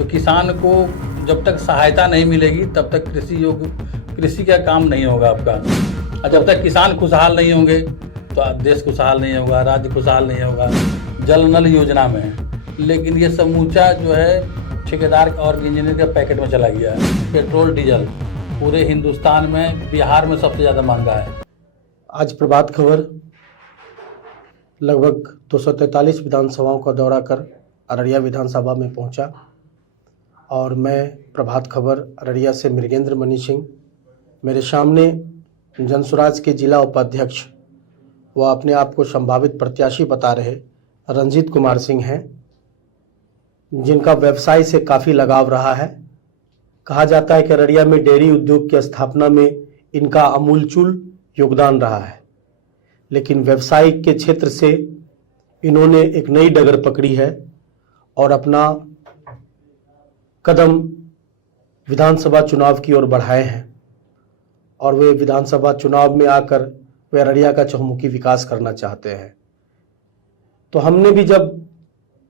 तो किसान को जब तक सहायता नहीं मिलेगी तब तक कृषि का काम नहीं होगा आपका। और जब तक किसान खुशहाल नहीं होंगे तो देश खुशहाल नहीं होगा, राज्य खुशहाल नहीं होगा। जल नल योजना में है, लेकिन ये समूचा जो है ठेकेदार और इंजीनियर के पैकेट में चला गया है। पेट्रोल डीजल पूरे हिंदुस्तान में बिहार में सबसे ज़्यादा महंगा है। आज प्रभात खबर लगभग 243 विधानसभाओं का दौरा कर अररिया विधानसभा में पहुंचा और मैं प्रभात खबर अररिया से मृगेंद्र मणि सिंह, मेरे सामने जनसुराज के जिला उपाध्यक्ष व अपने आप को संभावित प्रत्याशी बता रहे रंजीत कुमार सिंह हैं, जिनका व्यवसाय से काफ़ी लगाव रहा है। कहा जाता है कि अररिया में डेयरी उद्योग की स्थापना में इनका अमूलचूल योगदान रहा है, लेकिन व्यवसाय के क्षेत्र से इन्होंने एक नई डगर पकड़ी है और अपना कदम विधानसभा चुनाव की ओर बढ़ाए हैं और वे विधानसभा चुनाव में आकर वे अररिया का चहुमुखी विकास करना चाहते हैं। तो हमने भी जब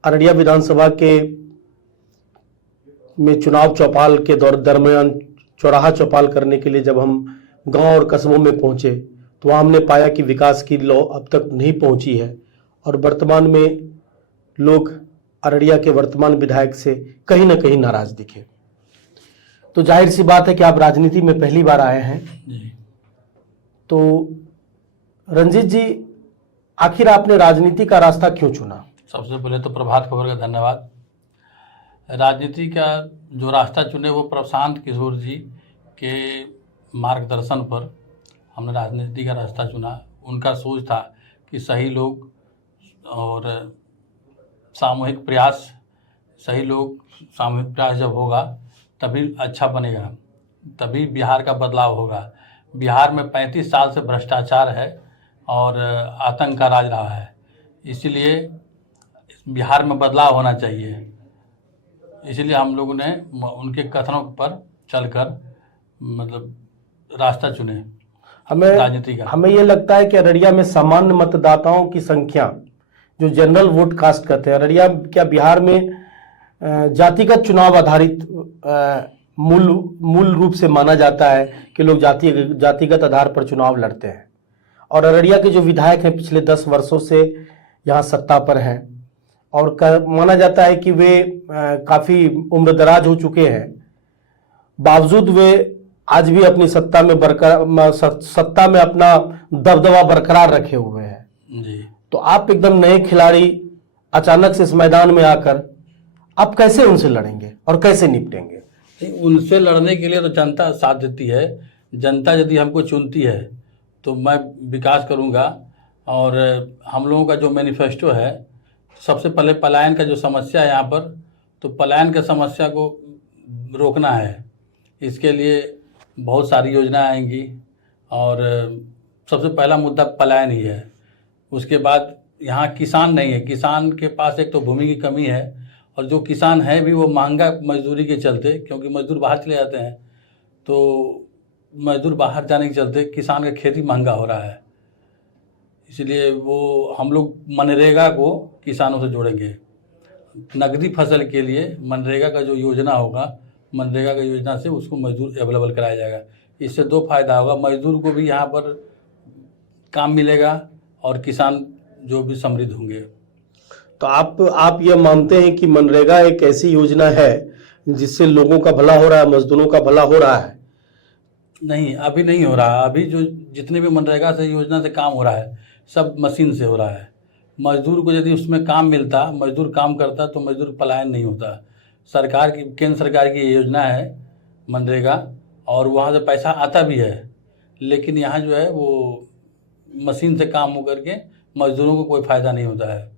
अररिया विधानसभा के में चुनाव चौपाल के दरमियान चौराहा चौपाल करने के लिए जब हम गांव और कस्बों में पहुंचे तो वहाँ हमने पाया कि विकास की लौ अब तक नहीं पहुंची है और वर्तमान में लोग अररिया के वर्तमान विधायक से कहीं ना कहीं नाराज दिखे। तो जाहिर सी बात है कि आप राजनीति में पहली बार आए हैं जी। तो रंजीत जी, आखिर आपने राजनीति का रास्ता क्यों चुना? सबसे पहले तो प्रभात खबर का धन्यवाद। राजनीति का जो रास्ता चुने वो प्रशांत किशोर जी के मार्गदर्शन पर हमने राजनीति का रास्ता चुना। उनका सोच था कि सही लोग और सामूहिक प्रयास जब होगा तभी अच्छा बनेगा, तभी बिहार का बदलाव होगा। बिहार में 35 साल से भ्रष्टाचार है और आतंक का राज रहा है, इसीलिए बिहार में बदलाव होना चाहिए। इसीलिए हम लोगों ने उनके कथनों पर चलकर मतलब रास्ता चुने राजनीति का। हमें ये लगता है कि अररिया में सामान्य मतदाताओं की संख्या जो जनरल वोट कास्ट करते हैं, अररिया क्या बिहार में जातिगत चुनाव आधारित मूल रूप से माना जाता है कि लोग जातिगत आधार पर चुनाव लड़ते हैं। और अररिया के जो विधायक हैं पिछले 10 वर्षों से यहाँ सत्ता पर हैं और माना जाता है कि वे काफ़ी उम्रदराज हो चुके हैं, बावजूद वे आज भी अपनी सत्ता में अपना दबदबा बरकरार रखे हुए हैं जी। तो आप एकदम नए खिलाड़ी अचानक से इस मैदान में आकर आप कैसे उनसे लड़ेंगे और कैसे निपटेंगे? उनसे लड़ने के लिए तो जनता साथ देती है। जनता यदि हमको चुनती है तो मैं विकास करूंगा। और हम लोगों का जो मैनिफेस्टो है, सबसे पहले पलायन का जो समस्या है यहाँ पर, तो पलायन की समस्या को रोकना है। इसके लिए बहुत सारी योजनाएं आएंगी और सबसे पहला मुद्दा पलायन ही है। उसके बाद यहाँ किसान नहीं है, किसान के पास एक तो भूमि की कमी है और जो किसान है भी वो महंगा मजदूरी के चलते, क्योंकि मजदूर बाहर चले जाते हैं, तो मजदूर बाहर जाने के चलते किसान का खेती महंगा हो रहा है। इसलिए वो हम लोग मनरेगा को किसानों से जोड़ेंगे। नकदी फसल के लिए मनरेगा का जो योजना होगा, मनरेगा की योजना से उसको मजदूर अवेलेबल कराया जाएगा। इससे 2 फायदा होगा, मजदूर को भी यहाँ पर काम मिलेगा और किसान जो भी समृद्ध होंगे। तो आप ये मानते हैं कि मनरेगा एक ऐसी योजना है जिससे लोगों का भला हो रहा है, मजदूरों का भला हो रहा है? नहीं, अभी नहीं हो रहा। अभी जो जितने भी मनरेगा से योजना से काम हो रहा है सब मशीन से हो रहा है। मजदूर को यदि उसमें काम मिलता, मजदूर काम करता तो मजदूर पलायन नहीं होता। केंद्र सरकार की ये योजना है मनरेगा और वहाँ से पैसा आता भी है, लेकिन यहाँ जो है वो मशीन से काम हो करके मजदूरों को कोई फ़ायदा नहीं होता है।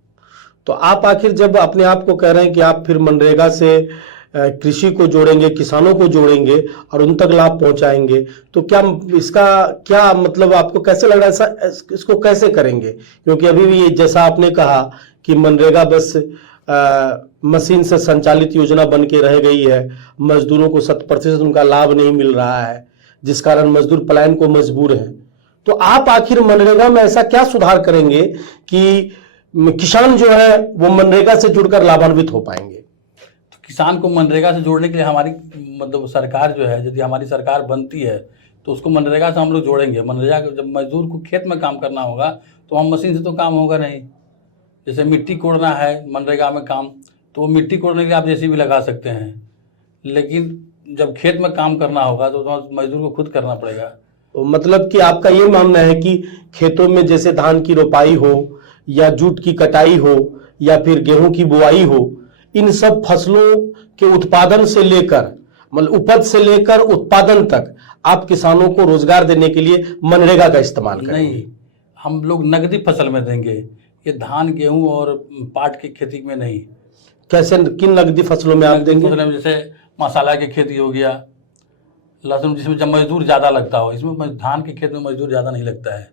तो आप आखिर जब अपने आप को कह रहे हैं कि आप फिर मनरेगा से कृषि को जोड़ेंगे, किसानों को जोड़ेंगे और उन तक लाभ पहुंचाएंगे, तो क्या इसका क्या मतलब आपको कैसे लग रहा है, इसको कैसे करेंगे? क्योंकि अभी भी जैसा आपने कहा कि मनरेगा बस मशीन से संचालित योजना बन के रह गई है, मजदूरों को 100% उनका लाभ नहीं मिल रहा है, जिस कारण मजदूर पलायन को मजबूर हैं। तो आप आखिर मनरेगा में ऐसा क्या सुधार करेंगे कि किसान जो है वो मनरेगा से जुड़कर लाभान्वित हो पाएंगे? किसान को मनरेगा से जोड़ने के लिए हमारी मतलब सरकार जो है, यदि हमारी सरकार बनती है तो उसको मनरेगा से हम लोग जोड़ेंगे। मनरेगा जब मजदूर को खेत में काम करना होगा तो हम मशीन से तो काम होगा नहीं। जैसे मिट्टी कोड़ना है मनरेगा में काम, तो वो मिट्टी कोड़ने के लिए आप जेसीबी लगा सकते हैं, लेकिन जब खेत में काम करना होगा तो मजदूर को खुद करना पड़ेगा। तो मतलब कि आपका ये मानना है कि खेतों में जैसे धान की रोपाई हो या जूट की कटाई हो या फिर गेहूं की बुआई हो, इन सब फसलों के उत्पादन से लेकर मतलब उपज से लेकर उत्पादन तक आप किसानों को रोजगार देने के लिए मनरेगा का इस्तेमाल करेंगे? नहीं, हम लोग नगदी फसल में देंगे, ये धान गेहूं और पाट की खेती में नहीं। कैसे, किन नगदी फसलों में आप देंगे? फसलों में जैसे मसाला की खेती हो गया, लहसुन, जिसमें जब मजदूर ज़्यादा लगता हो। इसमें धान के खेत में मजदूर ज़्यादा नहीं लगता है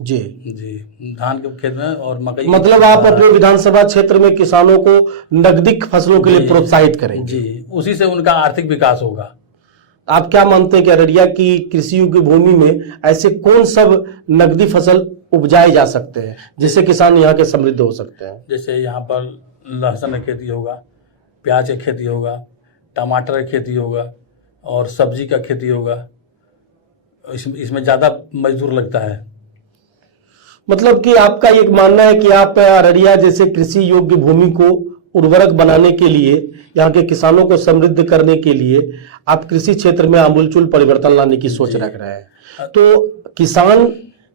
जी जी, धान के खेत में और मकई। मतलब आप अपने विधानसभा क्षेत्र में किसानों को नगदी फसलों के लिए प्रोत्साहित करेंगे? जी, उसी से उनका आर्थिक विकास होगा। आप क्या मानते हैं कि अररिया की कृषि योग्य भूमि में ऐसे कौन सब नगदी फसल उपजाए जा सकते हैं जिससे किसान यहाँ के समृद्ध हो सकते हैं? जैसे यहाँ पर लहसुन की खेती होगा, प्याज की खेती होगा, टमाटर की खेती होगा और सब्जी का खेती होगा। इसमें ज़्यादा मजदूर लगता है। मतलब कि आपका एक मानना है कि आप अररिया जैसे कृषि योग्य भूमि को उर्वरक बनाने के लिए, यहाँ के किसानों को समृद्ध करने के लिए आप कृषि क्षेत्र में आमूलचूल परिवर्तन लाने की सोच रख रहे हैं। तो किसान,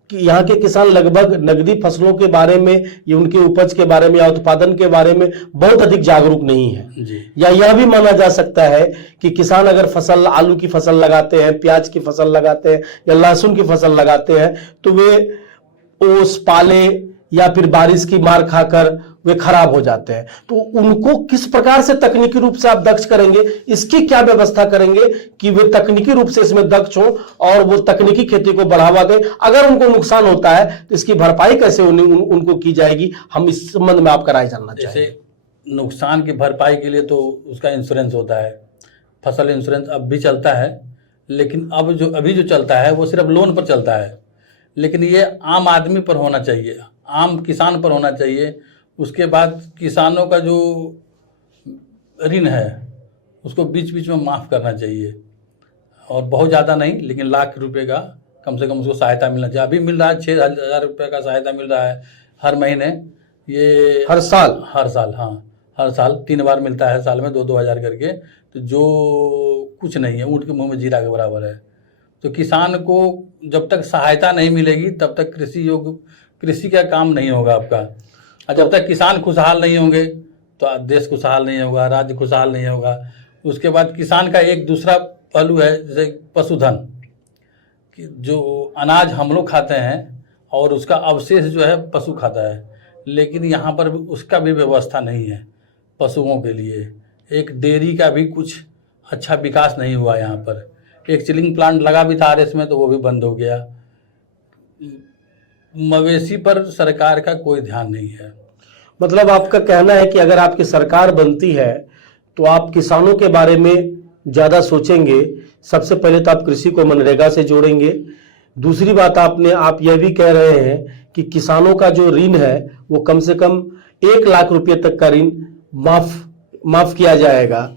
यहाँ के किसान लगभग नगदी फसलों के बारे में या उनके उपज के बारे में या उत्पादन के बारे में बहुत अधिक जागरूक नहीं है जी। या यह भी माना जा सकता है कि किसान अगर फसल, आलू की फसल लगाते हैं, प्याज की फसल लगाते हैं या लहसुन की फसल लगाते हैं तो वे ओस, पाले या फिर बारिश की मार खाकर वे खराब हो जाते हैं। तो उनको किस प्रकार से तकनीकी रूप से आप दक्ष करेंगे, इसकी क्या व्यवस्था करेंगे कि वे तकनीकी रूप से इसमें दक्ष हों और वो तकनीकी खेती को बढ़ावा दें? अगर उनको नुकसान होता है तो इसकी भरपाई कैसे उनको की जाएगी? हम इस संबंध में आपका राय जानना चाहेंगे। जैसे नुकसान की भरपाई के लिए तो उसका इंश्योरेंस होता है, फसल इंश्योरेंस अब भी चलता है, लेकिन अभी जो चलता है वो सिर्फ लोन पर चलता है। लेकिन ये आम आदमी पर होना चाहिए, आम किसान पर होना चाहिए। उसके बाद किसानों का जो ऋण है उसको बीच बीच में माफ़ करना चाहिए, और बहुत ज़्यादा नहीं, लेकिन लाख रुपए का कम से कम उसको सहायता मिलना चाहिए। अभी मिल रहा है 6,000 रुपये का सहायता मिल रहा है हर महीने, ये हर साल हाँ, हर साल 3 बार मिलता है, साल में 2-2 हज़ार करके। तो जो कुछ नहीं है, ऊँट के मुँह में जीरा के बराबर है। तो किसान को जब तक सहायता नहीं मिलेगी तब तक कृषि का काम नहीं होगा आपका। और जब तक किसान खुशहाल नहीं होंगे तो देश खुशहाल नहीं होगा, राज्य खुशहाल नहीं होगा। उसके बाद किसान का एक दूसरा पहलू है, जैसे पशुधन, कि जो अनाज हम लोग खाते हैं और उसका अवशेष जो है पशु खाता है, लेकिन यहाँ पर उसका भी व्यवस्था नहीं है पशुओं के लिए। एक डेयरी का भी कुछ अच्छा विकास नहीं हुआ यहाँ पर। एक चिलिंग प्लांट लगा भी था आरएस में, तो वो भी बंद हो गया। मवेशी पर सरकार का कोई ध्यान नहीं है। मतलब आपका कहना है कि अगर आपकी सरकार बनती है तो आप किसानों के बारे में ज़्यादा सोचेंगे। सबसे पहले तो आप कृषि को मनरेगा से जोड़ेंगे। दूसरी बात आप यह भी कह रहे हैं कि किसानों का जो ऋण है वो कम से कम 1 लाख रुपये तक का ऋण माफ किया जाएगा।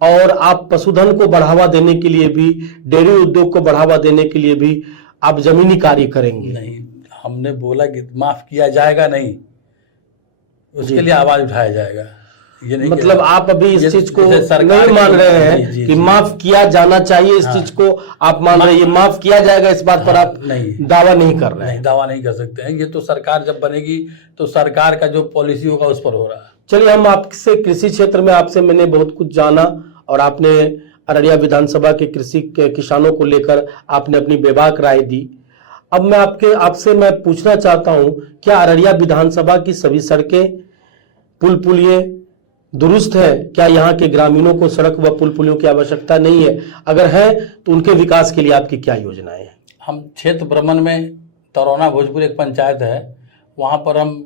और आप पशुधन को बढ़ावा देने के लिए भी, डेयरी उद्योग को बढ़ावा देने के लिए भी आप जमीनी कार्य करेंगे। नहीं, हमने बोला कि माफ किया जाएगा नहीं, उसके लिए आवाज उठाया जाएगा। ये नहीं, मतलब आप अभी इस चीज को नहीं मान रहे हैं कि माफ किया जाना चाहिए, इस चीज को आप मान रहे हैं माफ किया जाएगा, इस बात पर आप नहीं दावा नहीं कर रहे हैं? दावा नहीं कर सकते हैं। ये तो सरकार जब बनेगी तो सरकार का जो पॉलिसी होगा उस पर हो रहा है। चलिए, हम आपसे कृषि क्षेत्र में आपसे मैंने बहुत कुछ जाना और आपने अररिया विधानसभा के कृषि के किसानों को लेकर आपने अपनी बेबाक राय दी। अब मैं आपसे मैं पूछना चाहता हूं, क्या अररिया विधानसभा की सभी सड़कें, पुल पुलिये दुरुस्त है? क्या यहाँ के ग्रामीणों को सड़क व पुल पुलियों की आवश्यकता नहीं है? अगर है तो उनके विकास के लिए आपकी क्या योजनाएं हैं? हम क्षेत्र भ्रमण में, तरौना भोजपुर एक पंचायत है, वहाँ पर हम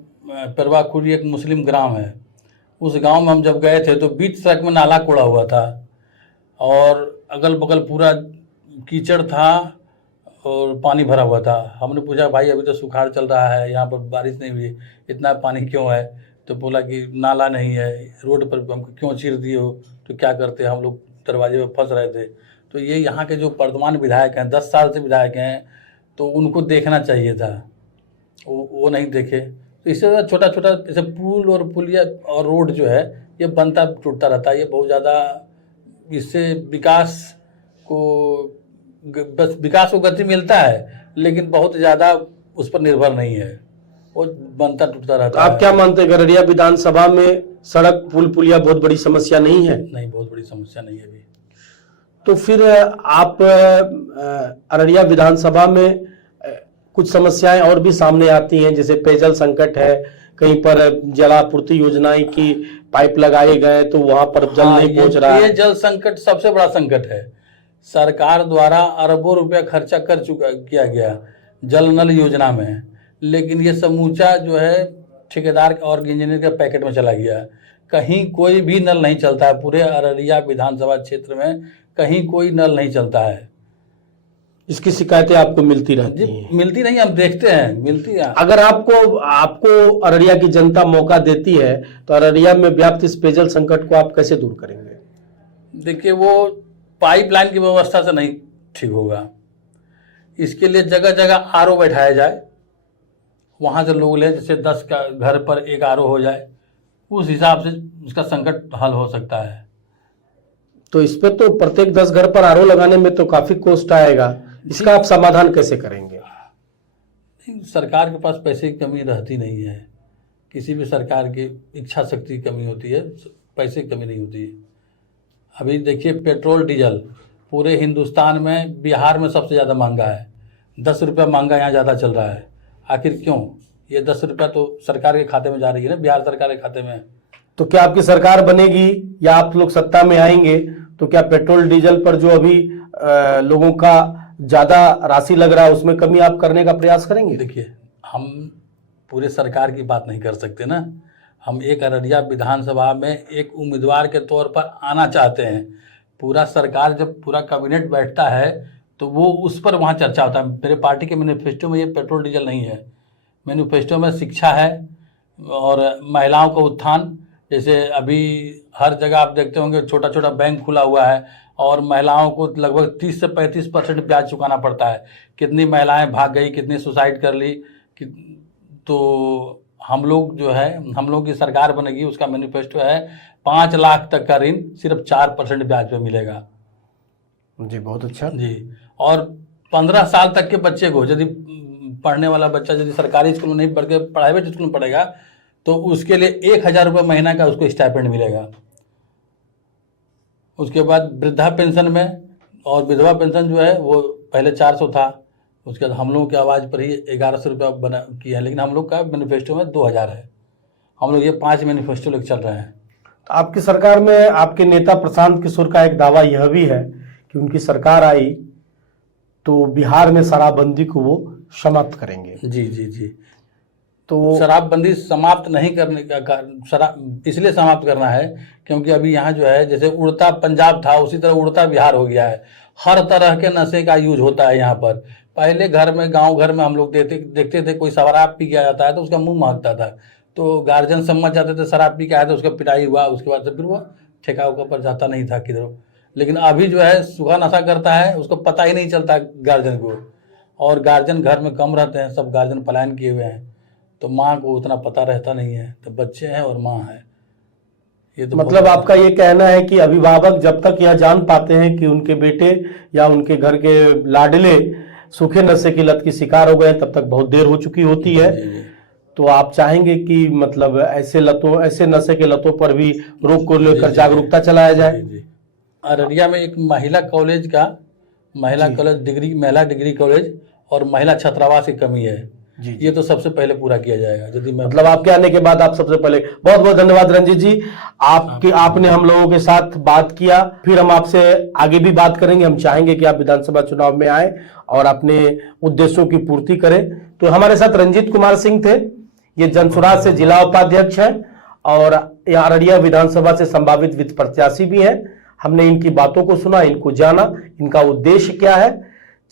परवाखुरी एक मुस्लिम ग्राम है, उस गांव में हम जब गए थे तो बीच सड़क में नाला कोड़ा हुआ था और अगल बगल पूरा कीचड़ था और पानी भरा हुआ था। हमने पूछा, भाई अभी तो सुखाड़ चल रहा है, यहाँ पर बारिश नहीं हुई, इतना पानी क्यों है? तो बोला कि नाला नहीं है, रोड पर हमको क्यों चीर दिए हो, तो क्या करते, हम लोग दरवाजे में फंस रहे थे। तो ये यहाँ के जो वर्तमान विधायक हैं, 10 साल से विधायक हैं, तो उनको देखना चाहिए था, वो नहीं देखे। तो इससे छोटा छोटा जैसे पुल और पुलिया और रोड जो है ये बनता टूटता रहता है, ये बहुत ज़्यादा, इससे विकास को गति मिलता है, लेकिन बहुत ज़्यादा उस पर निर्भर नहीं है, वो बनता टूटता रहता है। आप क्या मानते हैं, अररिया विधानसभा में सड़क पुल पुलिया बहुत बड़ी समस्या नहीं है? नहीं, बहुत बड़ी समस्या नहीं है अभी। तो फिर आप अररिया विधानसभा में कुछ समस्याएं और भी सामने आती हैं, जैसे पेयजल संकट है, कहीं पर जलापूर्ति योजनाएं की पाइप लगाए गए तो वहां पर जल नहीं पहुंच रहा है। ये जल संकट सबसे बड़ा संकट है। सरकार द्वारा अरबों रुपया खर्चा किया गया जल नल योजना में, लेकिन ये समूचा जो है ठेकेदार और इंजीनियर के पैकेट में चला गया। कहीं कोई भी नल नहीं चलता है, पूरे अररिया विधानसभा क्षेत्र में कहीं कोई नल नहीं चलता है। इसकी शिकायतें आपको मिलती रहती हैं? मिलती नहीं, हम देखते हैं, मिलती है। अगर आपको अररिया की जनता मौका देती है तो अररिया में व्याप्त इस पेयजल संकट को आप कैसे दूर करेंगे? देखिए, वो पाइपलाइन की व्यवस्था से नहीं ठीक होगा। इसके लिए जगह जगह आरओ बैठाया जाए, वहाँ से लोग लें, जैसे 10 का घर पर एक आरओ हो जाए, उस हिसाब से इसका संकट हल हो सकता है। तो इस पे तो प्रत्येक 10 घर पर आरओ लगाने में तो काफी कॉस्ट आएगा, इसका आप समाधान कैसे करेंगे? सरकार के पास पैसे की कमी रहती नहीं है, किसी भी सरकार की इच्छा शक्ति की कमी होती है, पैसे की कमी नहीं होती है। अभी देखिए, पेट्रोल डीजल पूरे हिंदुस्तान में बिहार में सबसे ज़्यादा महंगा है, 10 रुपया महंगा यहाँ ज़्यादा चल रहा है। आखिर क्यों? ये 10 रुपया तो सरकार के खाते में जा रही है ना, बिहार सरकार के खाते में। तो क्या आपकी सरकार बनेगी या आप लोग सत्ता में आएंगे तो क्या पेट्रोल डीजल पर जो अभी लोगों का ज्यादा राशि लग रहा है उसमें कमी आप करने का प्रयास करेंगे? देखिए, हम पूरे सरकार की बात नहीं कर सकते ना, हम एक अररिया विधानसभा में एक उम्मीदवार के तौर पर आना चाहते हैं। पूरा सरकार जब पूरा कैबिनेट बैठता है तो वो उस पर वहाँ चर्चा होता है। मेरे पार्टी के मैनिफेस्टो में ये पेट्रोल डीजल नहीं है, मैनिफेस्टो में शिक्षा है और महिलाओं का उत्थान। जैसे अभी हर जगह आप देखते होंगे छोटा छोटा बैंक खुला हुआ है और महिलाओं को लगभग 30 से 35% ब्याज चुकाना पड़ता है। कितनी महिलाएं भाग गई, कितनी सुसाइड कर ली। तो हम लोग जो है, हम लोग की सरकार बनेगी, उसका मैनिफेस्टो है 5 लाख तक का ऋण सिर्फ 4% ब्याज पे मिलेगा। जी, बहुत अच्छा जी। और 15 साल तक के बच्चे को, यदि पढ़ने वाला बच्चा यदि सरकारी स्कूल में नहीं पढ़ के प्राइवेट स्कूल में पढ़ेगा तो उसके लिए 1000 रुपये महीना का उसको स्टाइपेंड मिलेगा। उसके बाद वृद्धा पेंशन में, और विधवा पेंशन जो है वो पहले 400 था, उसके बाद हम लोगों की आवाज़ पर ही 1100 रुपया बना किया है, लेकिन हम लोग का मैनिफेस्टो में 2000 है। हम लोग ये 5 मैनिफेस्टो लेकर चल रहे हैं। तो आपकी सरकार में आपके नेता प्रशांत किशोर का एक दावा यह भी है कि उनकी सरकार आई तो बिहार में शराबबंदी को वो समाप्त करेंगे। जी जी जी। तो शराबबंदी समाप्त नहीं करने का कारण इसलिए समाप्त करना है क्योंकि अभी यहाँ जो है, जैसे उड़ता पंजाब था उसी तरह उड़ता बिहार हो गया है। हर तरह के नशे का यूज होता है यहाँ पर। पहले घर में, गांव घर में हम लोग देखते थे कोई शराब पी के आ जाता है तो उसका मुंह महकता था, तो गार्जियन समझ जाते थे शराब पी के आया तो उसका पिटाई हुआ, उसके बाद से फिर वो ठेका उका पर जाता नहीं था किधर। लेकिन अभी जो है सूखा नशा करता है, उसको पता ही नहीं चलता गार्जियन को, और गार्जियन घर में कम रहते हैं, सब गार्जियन पलायन किए हुए हैं, तो माँ को उतना पता रहता नहीं है, तो बच्चे हैं और माँ है। ये तो मतलब आपका ये कहना है कि अभिभावक जब तक यह जान पाते हैं कि उनके बेटे या उनके घर के लाडले सूखे नशे की लत की शिकार हो गए तब तक बहुत देर हो चुकी होती है। तो आप चाहेंगे कि मतलब ऐसे नशे के लतों पर भी रोक को लेकर जागरूकता चलाया जाए? अररिया में एक महिला कॉलेज महिला डिग्री कॉलेज और महिला छात्रावास की कमी है। जी। ये तो सबसे पहले पूरा किया जाएगा। यदि मतलब आपके आने के बाद आप सबसे पहले, बहुत बहुत धन्यवाद रंजीत जी, आपने हम लोगों के साथ बात किया। फिर हम आपसे आगे भी बात करेंगे। हम चाहेंगे कि आप विधानसभा चुनाव में आए और अपने उद्देश्यों की पूर्ति करें। तो हमारे साथ रंजीत कुमार सिंह थे, ये जनसुराज से जिला उपाध्यक्ष हैं और अररिया विधानसभा से संभावित वित्त प्रत्याशी भी हैं। हमने इनकी बातों को सुना, इनको जाना, इनका उद्देश्य क्या है।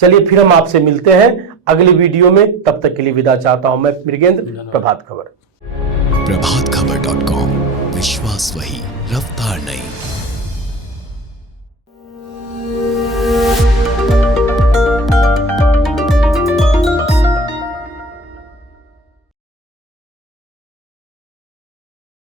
चलिए फिर हम आपसे मिलते हैं अगली वीडियो में। तब तक के लिए विदा चाहता हूं मैं मृगेंद्र, प्रभात खबर। प्रभात खबर .com, विश्वास वही, रफ्तार नहीं।